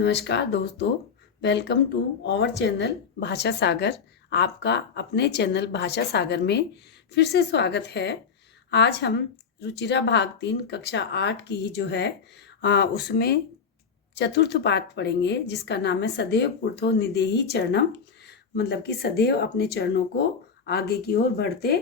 नमस्कार दोस्तों, welcome to our channel भाषा सागर। आपका अपने चैनल भाषा सागर में फिर से स्वागत है। आज हम रुचिरा भाग 3 कक्षा 8 की जो है उसमें चतुर्थ पाठ पढ़ेंगे, जिसका नाम है सदैव पुरतो निदेहि चरणम। मतलब कि सदैव अपने चरणों को आगे की ओर बढ़ते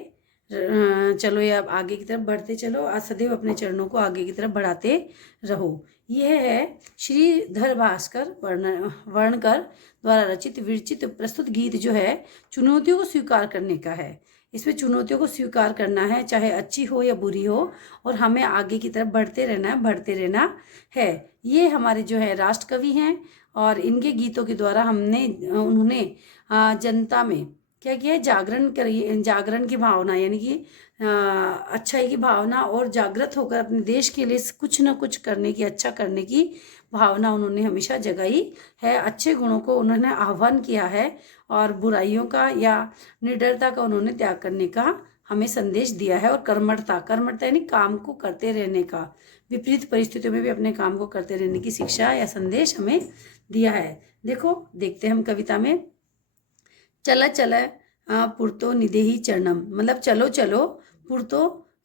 चलो, या आगे की तरफ बढ़ते चलो, सदैव अपने चरणों को आगे की तरफ बढ़ाते रहो। यह है श्रीधर भास्कर वर्णकर द्वारा रचित विरचित प्रस्तुत गीत जो है चुनौतियों को स्वीकार करने का है। इसमें चुनौतियों को स्वीकार करना है, चाहे अच्छी हो या बुरी हो, और हमें आगे की तरफ बढ़ते रहना है, बढ़ते रहना है। ये हमारे जो है राष्ट्र कवि हैं, और इनके गीतों के द्वारा उन्होंने जनता में क्या किया है, जागरण की भावना, यानी कि अच्छाई की भावना, और जागृत होकर अपने देश के लिए कुछ न कुछ करने की, अच्छा करने की भावना उन्होंने हमेशा जगाई है। अच्छे गुणों को उन्होंने आह्वान किया है, और बुराइयों का या निडरता का उन्होंने त्याग करने का हमें संदेश दिया है। और कर्मठता यानी काम को करते रहने का, विपरीत परिस्थितियों में भी अपने काम को करते रहने की शिक्षा या संदेश हमें दिया है। देखते हैं हम कविता में। चला चला पुरतो निदेहि चरणम, मतलब चलो चलो, पुरतो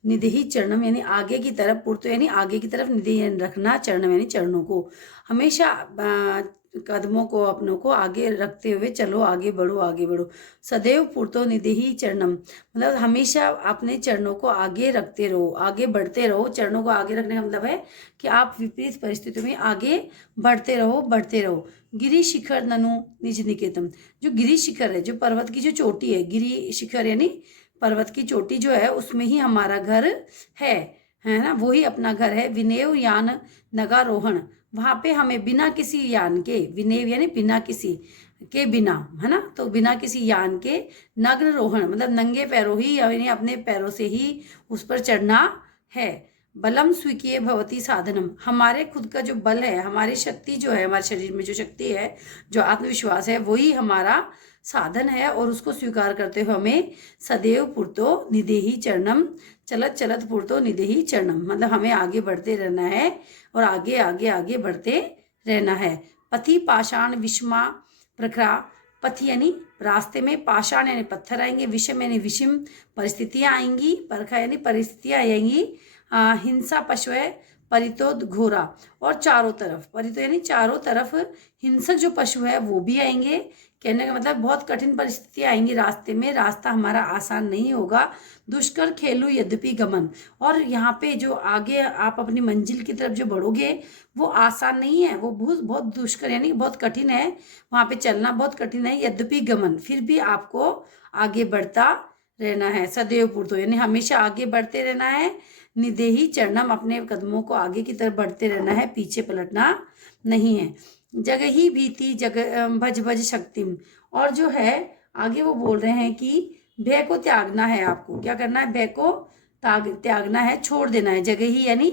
निदेहि चरणम यानी आगे की तरफ, पुरतो यानी आगे की तरफ, निदेहि रखना, चरणम यानी चरणों को, हमेशा कदमों को अपनों को आगे रखते हुए चलो, आगे बढ़ो, आगे बढ़ो। सदैव पुरतो निदेहि चरणम मतलब हमेशा अपने चरणों को आगे रखते रहो, आगे बढ़ते रहो। चरणों को आगे रखने का मतलब है कि आप विपरीत परिस्थितियों में आगे बढ़ते रहो, बढ़ते रहो। गिरि शिखर ननु निज निकेतम, जो गिरि शिखर है, जो पर्वत की जो चोटी है, गिरि शिखर यानी पर्वत की चोटी जो है, उसमें ही हमारा घर है ना, वो ही अपना घर है। विनेव यान नगारोहण, वहां पे हमें बिना किसी यान के, विनेव यानी बिना किसी के, बिना, है ना, तो बिना किसी यान के, नग्न रोहण मतलब नंगे पैरों ही, यानी अपने पैरों से ही उस पर चढ़ना है। बलम स्वीकीय भवती साधनम, हमारे खुद का जो बल है, हमारी शक्ति जो है, हमारे शरीर में जो शक्ति है, जो आत्मविश्वास है, वही हमारा साधन है। और उसको स्वीकार करते हुए हमें सदैव पुरतो निदेहि चरणम, चलत चलत पुरतो निदेहि चरणम मतलब हमें आगे बढ़ते रहना है, और आगे आगे आगे बढ़ते रहना है। पथि पाषाण विषमा प्रखरा, पथि यानी रास्ते में, पाषाण यानी पत्थर आएंगे, विषम यानी विषम परिस्थितियां आएंगी, परखा यानी परिस्थितियां आएंगी, हिंसा पशु परितोद घोरा, और चारों तरफ, परितो यानी चारों तरफ, हिंसक जो पशु है वो भी आएंगे। कहने का मतलब बहुत कठिन परिस्थितियां आएंगी रास्ते में, रास्ता हमारा आसान नहीं होगा। दुष्कर खेलू यद्यपि गमन, और यहाँ पे जो आगे आप अपनी मंजिल की तरफ जो बढ़ोगे वो आसान नहीं है, वो बहुत दुष्कर यानी बहुत कठिन है, वहां पे चलना बहुत कठिन है। यद्यपि गमन, फिर भी आपको आगे बढ़ता रहना है। सदैव पुरतो यानी हमेशा आगे बढ़ते रहना है। निदेहि चरणम, अपने कदमों को आगे की तरफ बढ़ते रहना है, पीछे पलटना नहीं है। जगह ही भीति जग भज भज शक्तिम, और जो है आगे वो बोल रहे हैं कि भय को त्यागना है, आपको क्या करना है, भय को त्यागना है, छोड़ देना है। जगह ही यानी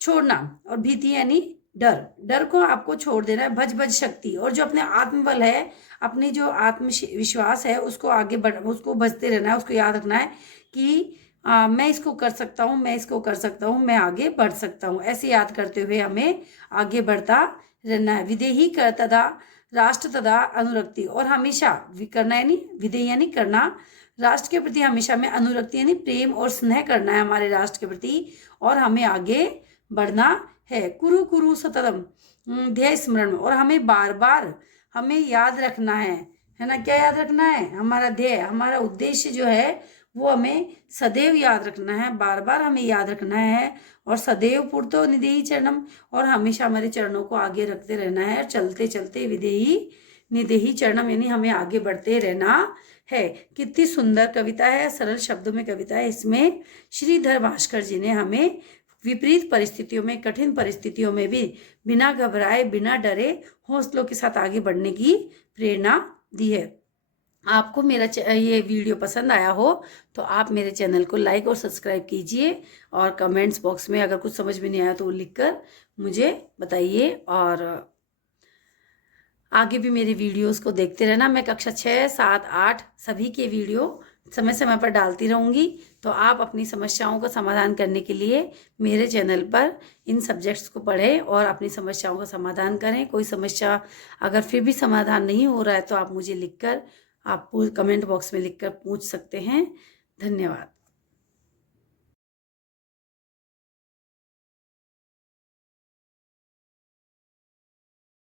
छोड़ना, और भीति यानी डर, डर को आपको छोड़ देना है। भज भज शक्ति, और जो अपने आत्मबल है, अपनी जो आत्मविश्वास है, उसको आगे बढ़, उसको भजते रहना है, उसको याद रखना है कि मैं इसको कर सकता हूँ, मैं इसको कर सकता हूँ, मैं आगे बढ़ सकता हूँ। ऐसे याद करते हुए हमें आगे बढ़ता रहना है। विदेही कर तदा राष्ट्र तदा अनुरक्ति, और हमेशा करना यानी विदेही यानी करना, राष्ट्र के प्रति हमेशा में अनुरक्ति यानी प्रेम और स्नेह करना है हमारे राष्ट्र के प्रति, और हमें आगे बढ़ना है। कुरु कुरु सततम ध्येय स्मरण, और हमें बार बार हमें याद रखना है ना, क्या याद रखना है, हमारा ध्येय, हमारा उद्देश्य जो है वो हमें सदैव याद रखना है, बार बार हमें याद रखना है। और सदैव पुरतो निदेहि चरणम, और हमेशा हमारे चरणों को आगे रखते रहना है, चलते चलते विदेही निदेहि चरणम यानी हमें आगे बढ़ते रहना है। कितनी सुंदर कविता है, सरल शब्दों में कविता है। इसमें श्रीधर भास्कर जी ने हमें विपरीत परिस्थितियों में, कठिन परिस्थितियों में भी बिना घबराए, बिना डरे, हौसलों के साथ आगे बढ़ने की प्रेरणा दी है। आपको मेरा ये वीडियो पसंद आया हो तो आप मेरे चैनल को लाइक और सब्सक्राइब कीजिए, और कमेंट्स बॉक्स में अगर कुछ समझ में नहीं आया तो वो लिखकर मुझे बताइए। और आगे भी मेरे वीडियोस को देखते रहना। मैं कक्षा 6, 7, 8 सभी के वीडियो समय समय पर डालती रहूँगी। तो आप अपनी समस्याओं का समाधान करने के लिए मेरे चैनल पर इन सब्जेक्ट्स को पढ़ें और अपनी समस्याओं का समाधान करें। कोई समस्या अगर फिर भी समाधान नहीं हो रहा है तो आप मुझे लिखकर, आप कमेंट बॉक्स में लिखकर पूछ सकते हैं। धन्यवाद।